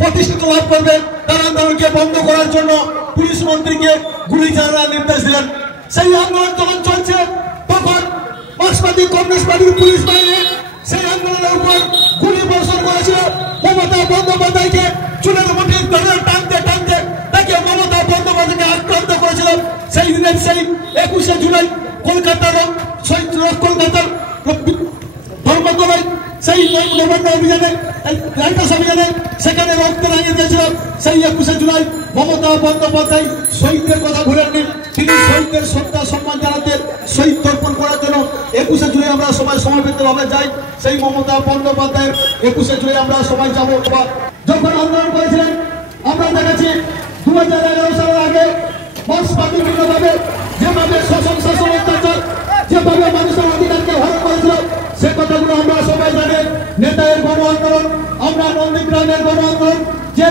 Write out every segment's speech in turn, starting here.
প্রতিষ্ঠিত লাভ করবে তার আন্দোলনকে বন্ধ করার জন্য পুলিশ মন্ত্রীকে গুলি চালানোর নির্দেশ দিলেন। সেই আন্দোলন যখন চলছে তখন মার্ক্সবাদী কমিউনিস্ট পার্টির পুলিশ বাহিনী সেই আন্দোলনের উপর গুলি বর্ষণ করেছিল। মমতা বন্দ্যোপাধ্যায়কে চুলের মুঠি ধরে টানতে টানতে তাকে মমতা বন্দ্যোপাধ্যায়কে আক্রান্ত করেছিল। সেই দিনের সেই 21শে জুলাই কলকাতার কলকাতার ধর্মতলায় সেই নবান্ন অভিযানে অভিযানে সেখানে রক্ত রাঙিয়ে দিয়েছিল। সেই 21শে জুলাই মমতা বন্দ্যোপাধ্যায় শহীদদের কথা ভুলেননি। তিনি শহীদদের শ্রদ্ধা সম্মান জানাতে শহীদ তর্পণ করার জন্য 21শে জুলাই আমরা সবাই সমবেতভাবে যাই। সেই মমতা বন্দ্যোপাধ্যায়ের 21শে জুলাই আমরা সবাই যাব। যখন আন্দোলন করেছিলেন আমরা দেখেছি 2011 সালের আগে মার্ক্সবাদী বিভিন্নভাবে যেভাবে শোষণ শাসন অত্যাচার যেভাবে মানুষের অধিকারকে হরণ করেছিল সে কথাগুলো আমরা সবাই জানি। নেতাদের গণ আন্দোলন, আমরা নন্দীগ্রামের গণ আন্দোলন, যে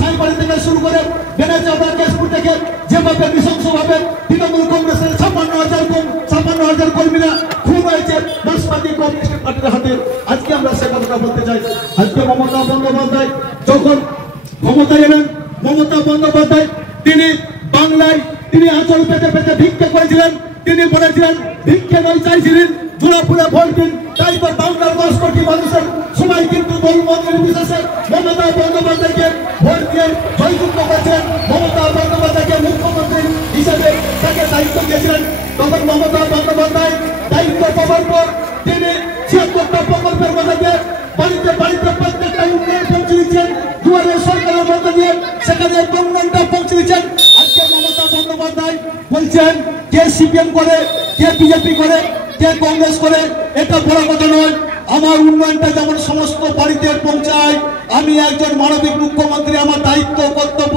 সাইবাড়ি থেকে শুরু করে বেনাচাপা কেশপুর থেকে যেভাবে নৃশংসভাবে তৃণমূল কংগ্রেসের 56,000 কর্মীরা খুন হয়েছে মার্ক্সবাদী কমিউনিস্ট পার্টির হাতে। আজকে আমরা সে কথাটা বলতে চাই। আজকে মমতা বন্দ্যোপাধ্যায় যখন ক্ষমতায় এলেন, মমতা বন্দ্যোপাধ্যায় তিনি বাংলায় তিনি আঁচল পেতে পেতে ভিক্ষা করেছিলেন। তিনি বলেছিলেন ভিক্ষা নয় চাইছিলেন জোড়াফুলে ভোট দিন। তাই তো বাংলার 10 কোটি মানুষের সবাই কিন্তু দলমত নির্বিশেষে মমতা বন্দ্যোপাধ্যায়কে ভোট দিয়ে জয়যুক্ত করেছেন। মমতা বন্দ্যোপাধ্যায়কে মুখ্যমন্ত্রী হিসেবে তাকে দায়িত্ব দিয়েছিলেন। তখন মমতা বন্দ্যোপাধ্যায় দায়িত্ব পাওয়ার পর তিনি 76টা প্রকল্পের মধ্যে দিয়ে বাড়িতে বাড়িতে প্রত্যেকটা উন্নয়ন পৌঁছে দিচ্ছেন। দুয়ারে সরকারের মধ্যে দিয়ে সেখানে উন্নয়নটা পৌঁছে দিচ্ছেন। আজকে মমতা বন্দ্যোপাধ্যায় বলছেন কে সিপিএম করে, কে বিজেপি করে, কে কংগ্রেস করে, এটা বড় কথা নয়। আমার উন্নয়নটা যেমন সমস্ত বাড়িতে পৌঁছায়, আমি একজন মানবিক মুখ্যমন্ত্রী, আমার দায়িত্ব কর্তব্য।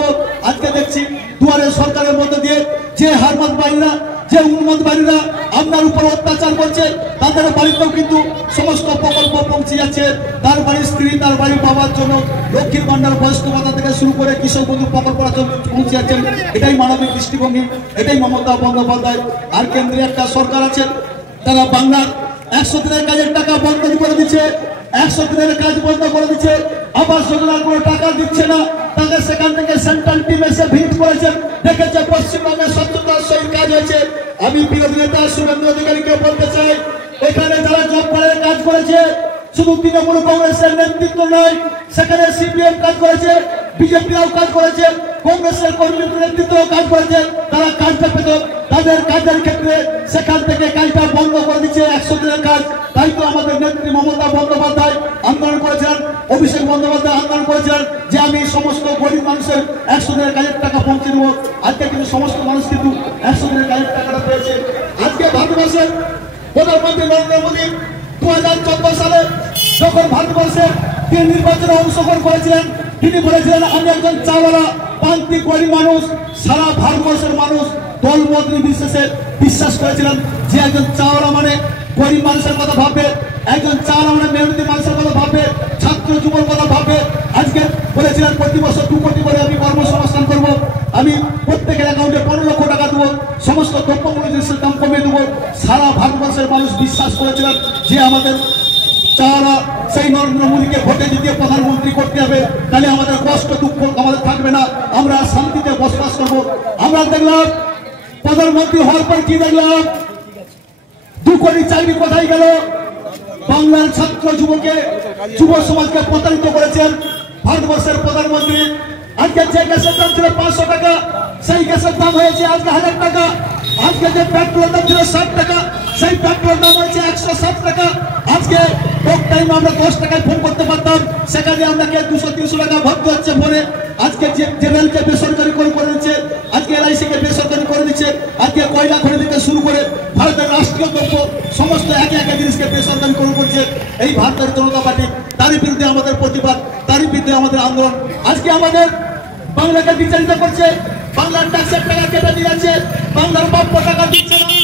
আজকে দেখছি দুয়ারে সরকারের মধ্যে দিয়ে যে হারমাত বাহিনীরা, যে উন্মত বাহিনীরা আপনার উপর অত্যাচার করছে তাদের বাড়িতেও কিন্তু সমস্ত প্রকল্প পৌঁছে যাচ্ছে। তার বাড়ির স্ত্রী, তার বাড়ির বাবার জন্য লক্ষ্মীর ভান্ডার, বয়স্ক ভাতা থেকে শুরু করে কৃষক বন্ধু প্রকল্পরা পৌঁছে যাচ্ছেন। এটাই মানবিক দৃষ্টিভঙ্গি, এটাই মমতা বন্দ্যোপাধ্যায়। আর কেন্দ্রে একটা সরকার আছে, তারা বাংলার 100 দিনের কাজের টাকা বন্ধ করে দিচ্ছে, 100 দিনের কাজ বন্ধ করে দিচ্ছে। আবাস যোজনার কোনো টাকা দিচ্ছে না। তাদের সেখান থেকে সেন্ট্রাল টিম এসে ভিজিট করেছেন, দেখেছে পশ্চিমবঙ্গের স্বচ্ছতার সহিত কাজ হয়েছে। আমি বিরোধী নেতা শুভেন্দু অধিকারীকে বলতে চাই, এখানে যারা জব কার্ডের কাজ করেছে শুধু তৃণমূল কংগ্রেসের নেতৃত্ব নয়, সেখানে সিপিএম কাজ করেছে, বিজেপিরাও কাজ করেছে, কংগ্রেসের কর্মীদের নেতৃত্বও কাজ করেছে। তারা কাজটা পেত, তাদের কাজের ক্ষেত্রে সেখান থেকে কাজটা বন্ধ করে দিচ্ছে 100 দিনের কাজ। তাই তো আমাদের নেত্রী মমতা বন্দ্যোপাধ্যায় আন্দোলন করেছিলেন, অভিষেক বন্দ্যোপাধ্যায় আন্দোলন করেছিলেন যে আমি সমস্ত গরিব মানুষের 100 দিনের কাজের টাকা পৌঁছে দেবো। আজকে কিন্তু সমস্ত মানুষ কিন্তু 100 দিনের কাজের টাকাটা পেয়েছে। আজকে ভারতবর্ষের প্রধানমন্ত্রী নরেন্দ্র মোদী 2014 সালে যখন ভারতবর্ষের তিনি নির্বাচনে অংশগ্রহণ করেছিলেন, তিনি বলেছিলেন আমি একজন চাওয়ালা প্রান্তিক গরিব মানুষ। সারা ভারতবর্ষের মানুষ দলমত নির্বিশেষে বিশ্বাস করেছিলেন যে একজন চাওয়ালা মানে গরিব মানুষের কথা ভাববে, একজন চাওয়ালা মানে মেহনতি মানুষের কথা ভাববে, ছাত্র যুবর কথা ভাববে। আজকে বলেছিলেন প্রতি বছর 2 কোটি করে আমি কর্মসংস্থান করবো, আমি প্রত্যেকের অ্যাকাউন্টে 15 লক্ষ টাকা দেবো, সমস্ত দ্রব্যমূল্য জিনিসের দাম কমিয়ে দেবো। সারা ভারতবর্ষের মানুষ বিশ্বাস করেছিলেন যে আমাদের চাওয়ালা সেই নরেন্দ্র মোদীকে ভোটে জিতিয়ে প্রধানমন্ত্রী করতে হবে, তাহলে আমাদের কষ্ট দুঃখ আমাদের থাকবে না, আমরা শান্তিতে বসবাস করবো। আমরা দেখলাম প্রধানমন্ত্রী হওয়ার পর কি দেখলাম, 2 কোটি চাকরি কোথায় গেল? বাংলার ছাত্র যুব সমাজকে প্রতারিত করেছেন ভারতবর্ষের প্রধানমন্ত্রী। আজকে যে গ্যাসের দাম ছিল 500 টাকা, সেই গ্যাসের দাম হয়েছে আজকে 1000 টাকা। আজকে যে পেট্রোলের দাম ছিল 60 টাকা, সেই পেট্রোলের দাম হয়েছে 160 টাকা। আজকে টোক টাইম আমরা 10 টাকায় ফোন করতে পারতাম, সেখানে আমাকে 200-300 টাকা ভরতে হচ্ছে ফোনে। আজকে জেনারেলকে বেসরকারি করে দিচ্ছে, আজকে এলআইসিকে বেসরকারি করে দিচ্ছে, আজকে কয়লা খনি থেকে শুরু করে ভারতের রাষ্ট্রীয় দ্রব্য সমস্ত একে একে জিনিসকে বেসরকারি করে করছে এই ভারতের জনতা পার্টি। তারই বিরুদ্ধে আমাদের প্রতিবাদ, তারই বিরুদ্ধে আমাদের আন্দোলন। আজকে আমাদের বাংলাকে বিচারিত করছে, বাংলার ট্যাক্সের টাকা কেটে দিয়ে যাচ্ছে, বাংলার প্রাপ্য টাকা দিচ্ছে না।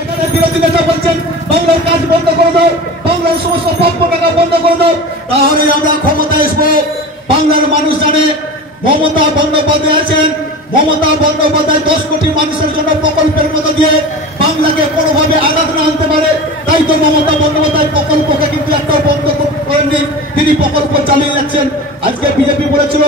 এখানে বিরোধী নেতা বলছেন বাংলার কাজ বন্ধ করে দাও, বাংলার সমস্ত প্রাপ্য টাকা বন্ধ করে দাও, তাহলে আমরা ক্ষমতায় আসবো। বাংলার মানুষ জানে মমতা বন্দ্যোপাধ্যায় আছেন, মমতা বন্দ্যোপাধ্যায় 10 কোটি মানুষের জন্য প্রকল্পের মধ্যে দিয়ে বাংলাকে কোনোভাবে আঘাত না আনতে পারে। তাই তো মমতা বন্দ্যোপাধ্যায় প্রকল্পকে কিন্তু একটাও বন্ধ করেননি। তিনি প্রকল্প চালিয়ে যাচ্ছেন। আজকে বিজেপি বলেছিল